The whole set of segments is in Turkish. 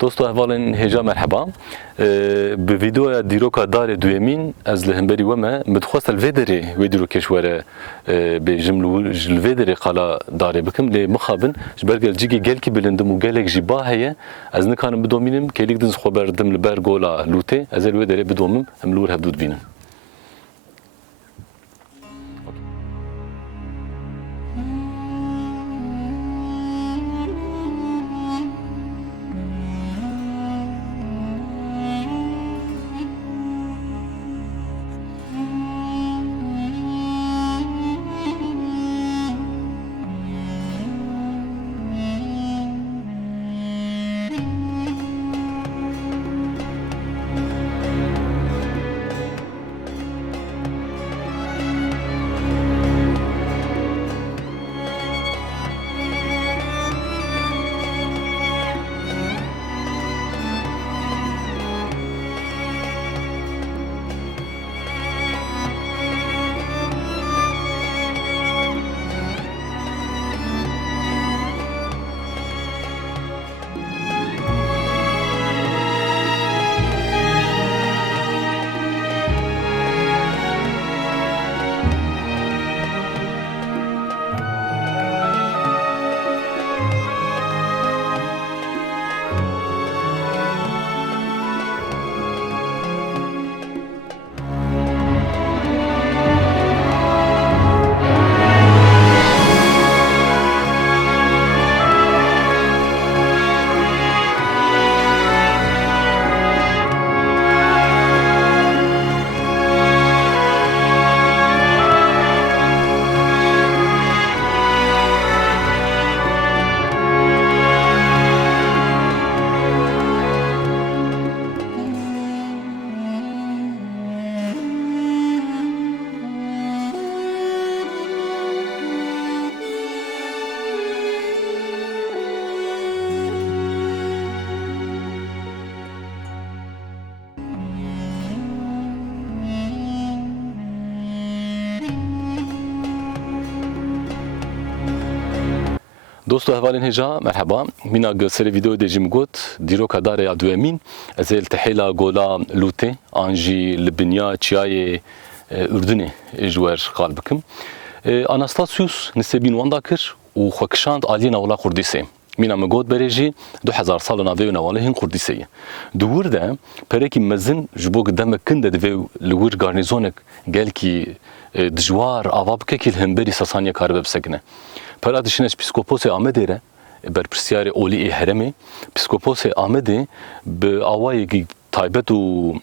دوستو احوالن هجا مرحبا بفيديو ديروكا دار دويمين از لهمبري وما متخوص الفيدري ويدرو كشوره بجملو الفيدري قال دار بكم لمخابن جبرجل جيجي جالكي بلندم وجالك جبا هي از نكان بدومينم كيليك دنز خبر دم البرغولا لوتي از الفيدري بدومم املور هبدود بينم دوستو احوالن هجا مرحبا مينا قصر فيديو دي جيمغوت ديروكا دار يا دوامين ازيل تحيلا غولا لوتي انجي لبنيا تشاي اردني جوار قلبكم اناستاسيوس نسبين وانداكر وخكشاند الينا ولا قرديسي مينا مغوت بريجي 2000 سال نافيو نوالهن قرديسي دور ده بريكي مزن جبو قدام كنده دفيو لور غارنيزونك قالكي دجوار افابكه كي الهمبري ساسانيا كارب بسكنه پرادشنش پسکوپوس آمده ره بر پرسیار اولی هرمی پسکوپوس آمده به آوایی تایبت و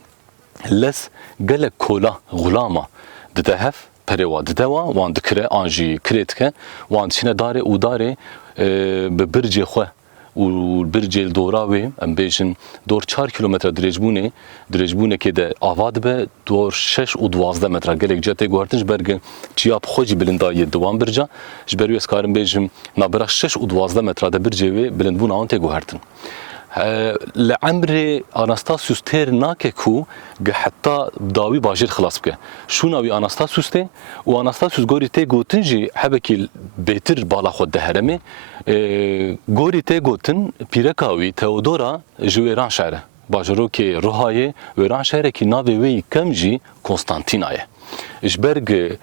لس گل کولا غلاما ددهف پروا ددوا وان دکره آنجی کریت که وان چنه داره او داره به برج خو و برج دوراوی ام بیشن دور 4 کیلومتر درجبونه که ده آواد به دور 6 و 12 متر گلک جته گوارتنج برگ چیاب خوجی بلندای دوام برجا جبریو اسکارم بیشم نبرا 6 و 12 متر ده برجوی بلندبون آن ته گوارتن لعمر اناستاسیوس تیر ناکه کو حتی داوی باجر خلاص بکه شو ناوی اناستاسیوس ته و اناستاسیوس گوری ته گوتنجی حبکی بهتر بالا خود ده هرمه گوری ته گوتن پیرکاوی تئودورا جویران شهره باجرو که روحای ویران شهره که ناوی وی کمجی کنستانتینایه اجبرگ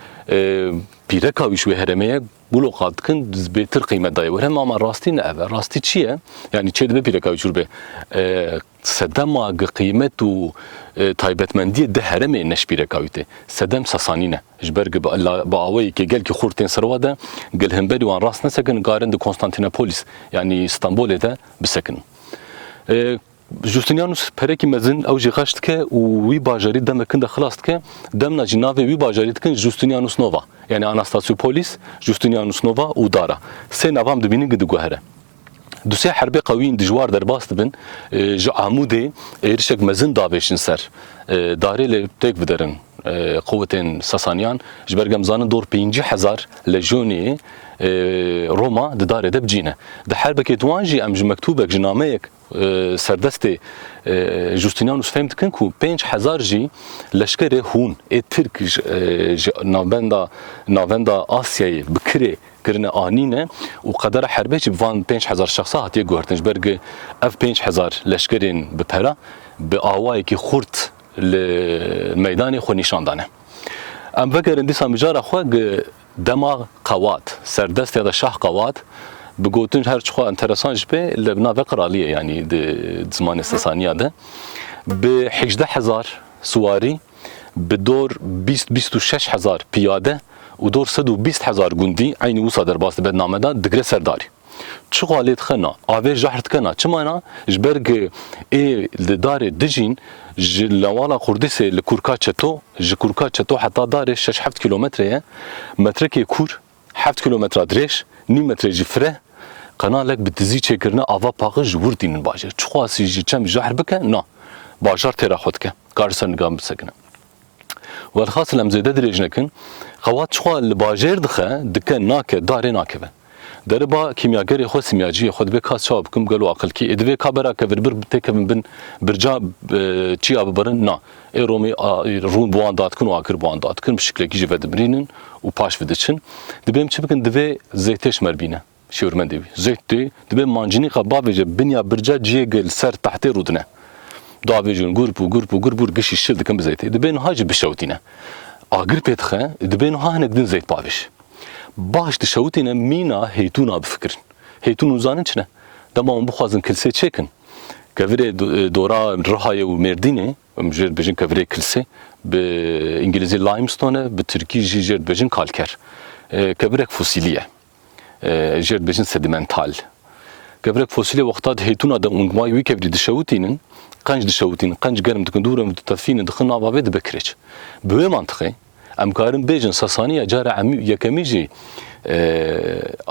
پیرکاوی شوی هرمه بلو قاد كن بيتر قيمة داي وهم أما راستي نأبا راستي تشيه يعني تشيه دبي بيركاوي شربه سدما قيمته تايبت مندي ده هرمي نش بيركاويته سدم ساسانينه جبرج باوي كي قال كي خورتين سرواده قال هم بدي وان راس نسكن قارن دو قسطنطينوبوليس يعني اسطنبول ده بسكن جوستینیانوس پرکی مزن او جیغاشت که و وی باجاری دم کنده خلاصت که دم نجناوی وی باجاری کن جوستینیانوس نووا یعنی اناستاسیوپولیس جوستینیانوس نووا و دارا سه نوام دبینین گدو گوهره دوسه حربی قوین دجوار در باست بن جو عمودی ایرشک مزن داویشن سر داری لی تک بدرن قوتين ساسانيان جبرجم زانن دور 5000 لجوني روما ددار ده بجينا ده حربك توانجي ام مكتوبك جناميك سردستي جوستينيانوس فهمت كنكو 5000 جي لشكري هون ترك نافندا اسيا بكري کرنه آنینه و قدر حربه چی وان 5000 شخصا هاتیه گوهرتنج برگ اف 5000 لشکرین بپره به آوایی که خورد لمیدان خو نشان دانه ام فکرن دیسا مجاره خو دما قوات سردست یا شاه قوات بگوتن هر چخوا انترسانج به لبنا وقرالیه یعنی زمان ساسانیه ده به 18000 سواری به دور 26000 پیاده و دور 120000 گوندی عین وسا در باست بد نامه دگره سرداری چه غالید خنا آوه جهرت کنا چه مانا جبرگ ای دار دجین لوالا خردسه لکورکا چتو جکورکا چتو حتی دار 6-7 کیلومتره مترکی کور 7 کیلومتر درش نیم متر جفره قنالك بتزي چكرنا آوا پاقش وردين باجر چخواسی جي چم جهر بکن نه باجر تیرا خود که کارسن نگام بسکنه والخاص لم زيده درج نكن قوات چخوا الباجر دخه دکن ناکه داره ناکه به داره با کیمیاگری خود سیمیاجی خود به کاس چاب کم گلو عقل کی ادوی کابرا که بربر بتکم بن برجا چی اب برن نه ای رومی رون بوان داد کن و آخر بوان داد کن بشکل کی جوید برینن و پاش ودچن دبیم چه بکن دوی زیتش مربینه شورمن دوی زیتی دبیم مانجینی قباب وجه بنیا برجا جیه گل سر تحت رودنه داویجون گورپو گشی شل دکم بزیتی دبین هاج بشوتینه آگر پیتخه دبین ها هنگدن زیت باوش باش دشوتینه مینا هیتونا بفکرن هیتون وزانن چنه دما اون بخوازن کلسه چکن کفره دورا رهای و مردینه مجرد بجن کفره کلسه به انگلیزی لایمستونه به ترکی جرد بجن کالکر کفره فسیلیه جرد بجن سediمنتال کفره فسیلیه وقتاد هیتونا دا اونگمای وی کفره دشوتینن قنج دشوتین قنج گرم دکن دورم تفین دخن ناباوی دبکرچ به منطقه امکارم بیجن ساسانی جار عمی یکمیجی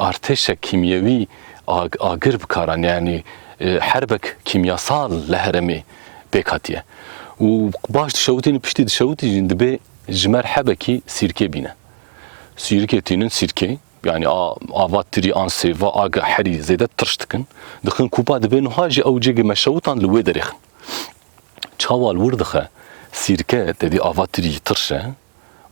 ارتش کیمیایی آگر بکارن یعنی حربک کیمیاسال لهرمی بکاتیه و باش دشوتین پشتی دشوتین دبی جمر حبکی سیرکه بینه سیرکه تینن سیرکه yani avatri anse ve aga heri zede tırştıkın dixin kupa dibin haji awjege meşawtan li wê derixin çawal wirdixe sirke dedi avatri tırşe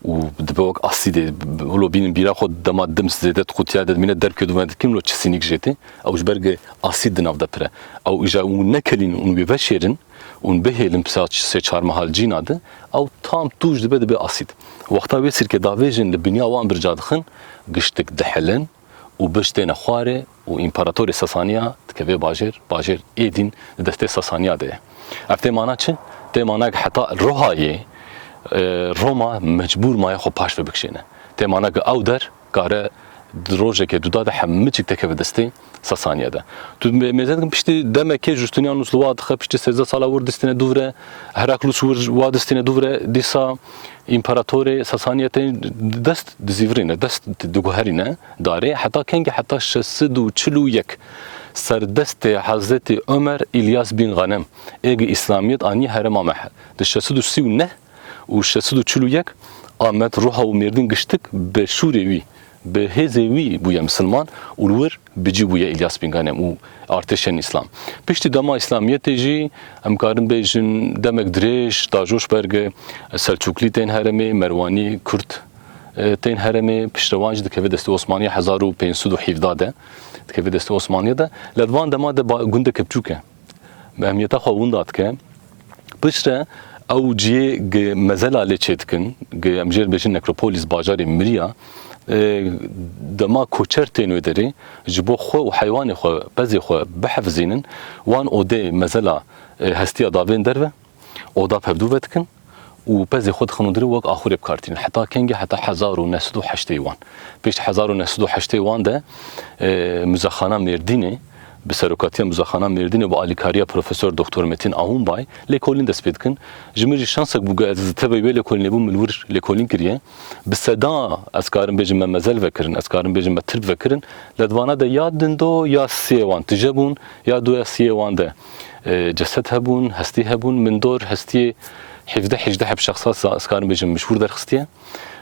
û dibe wek asîdê holo bînin bîra xwe dema dim zêde xutiya de mîne derkê dûme dikim lo çisînik jêtê ew ji ber asîd di nav de pire ew îja û nekelîn û wê veşêrin û bihêlin pisa sê çar mehal cîna de ew tam tûj dibe asîd wexta wê sirke davêjin li binya wan birca dixin giştik dihilin û biştêne xwarê û împaratorê Sasaniya dikeve bajêr êdîn di destê Sasaniya de ye ev tê mana çi tê mana heta Rohayê Roma mecbûr maye xwe paş ve bikişêne tê mana ew der kare rojekê duda de hemûçik tekeve destê Sasaniya de tu mêze dikin piştî demekê Justinianus li wa dixe piştî 13 sala wir distîne dûvre Heraklus wa distîne dûvre dîsa İmparatorê Sasaniyetê dest dizîvirîne dest diguherîne darê heta kengî heta 641 serdestê Hazretê Ömer İlyas bin Ghanem êgî İslamiyet anî herema me di 639 û 641 Ahmet Ruha û Mêrdîn giştik bi şûrê wî bi hêzê wî bûye Müslman û li wir bicî bûye İlyas bin Ghanem û artêşên İslam piştî dema İslamiyetê jî em karin bêjin demek dirêj dajoş berge Selçuklî tên heremê Merwanî Kurd tên heremê piştrewan jî dikeve destê Osmaniye 1517 de dikeve destê Osmaniye de li van dema de gundekê biçûk e ehmiyeta xwe winda dike piştre ew ciyê mezela lê çê dikin em jê bêjin nekropolis bajarê Mirya dema koçer tên wê derê ji bo xwe û heywanê xwe bezê xwe bihefzînin wan odê mezela hestiya davên derve oda pevdû ve dikin û bezê xwe dixin û dirê wek axurê bikartînin heta kengî heta 1908 wan pêş 1908 wan de Muzexxana Mêrdînê bi serokatiya Muzexxana Mêrdînê bi alîkariya Profesör Doktor Metin Ahûnbay lêkolîn dest pê dikin ji min jî şansek bû ez tevê wê lêkolînê bûm min wir lêkolîn kiriye bi seda ez karim bêjim me mezel vekirin ez karim bêjim me tirk vekirin li divana de ya dindo ya sê wan tije bûn ya duya siyê wan de ceset hebûn hestî hebûn min dor hestiyê 17 şexsa ez karim bêjim mişhûr derxistiye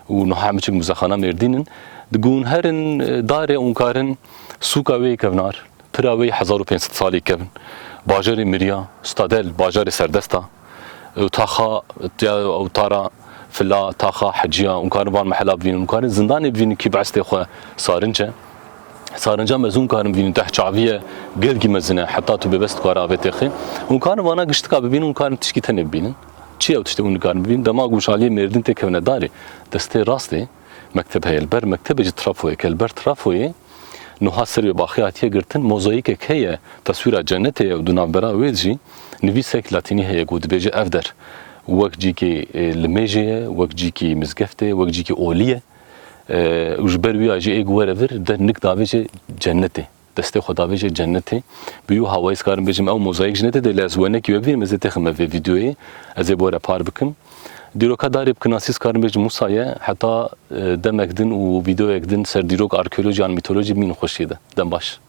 û niha miçik Muzexxana Mêrdînin digûn herin darê û karin sûka wê kevnar pira wê 1500 salî kevin bajarê Mirya Stadel bajarê serdesta taxa awtara fila taxa heciya û karin van mehela bivînin û karin zindanê bivînin kî beistê xwe sarince سارنجا مزون کارم ببینن ته چاویه گلگی مزنه حتی تو ببست کار آوتخه اون کارم وانا گشت کا ببینن اون کارم تشکی تنه ببینن چی او تشتی اون کارم ببین دما گوشالی مردن تکونه داری دسته راسته مکتب هی البر مکتب جی ترافوی که البر ترافوی نوها سری باخیاتیه گرتن موزاییک که تصویر جنته و دونابرا ویجی نویسک لاتینی هی گود بیجه افدر وقت جی که لمیجه وقت جی که مزگفته وقت جی که اولیه وجبر ویا جی ایگواره ور در نک داویجه جنته دسته خداویجه جنته بیو هوایس کارم بیجم او موزاییک جنته دل از ونه کی ببینم از تخمه و ویدیویی از بوره پار بکم دیروکا داری بکناسیس کارم بیجم موسایه حتی دم اکدن و ویدیو اکدن سر دیروک آرکئولوژی آن میتولوژی مین خوشیده دم باش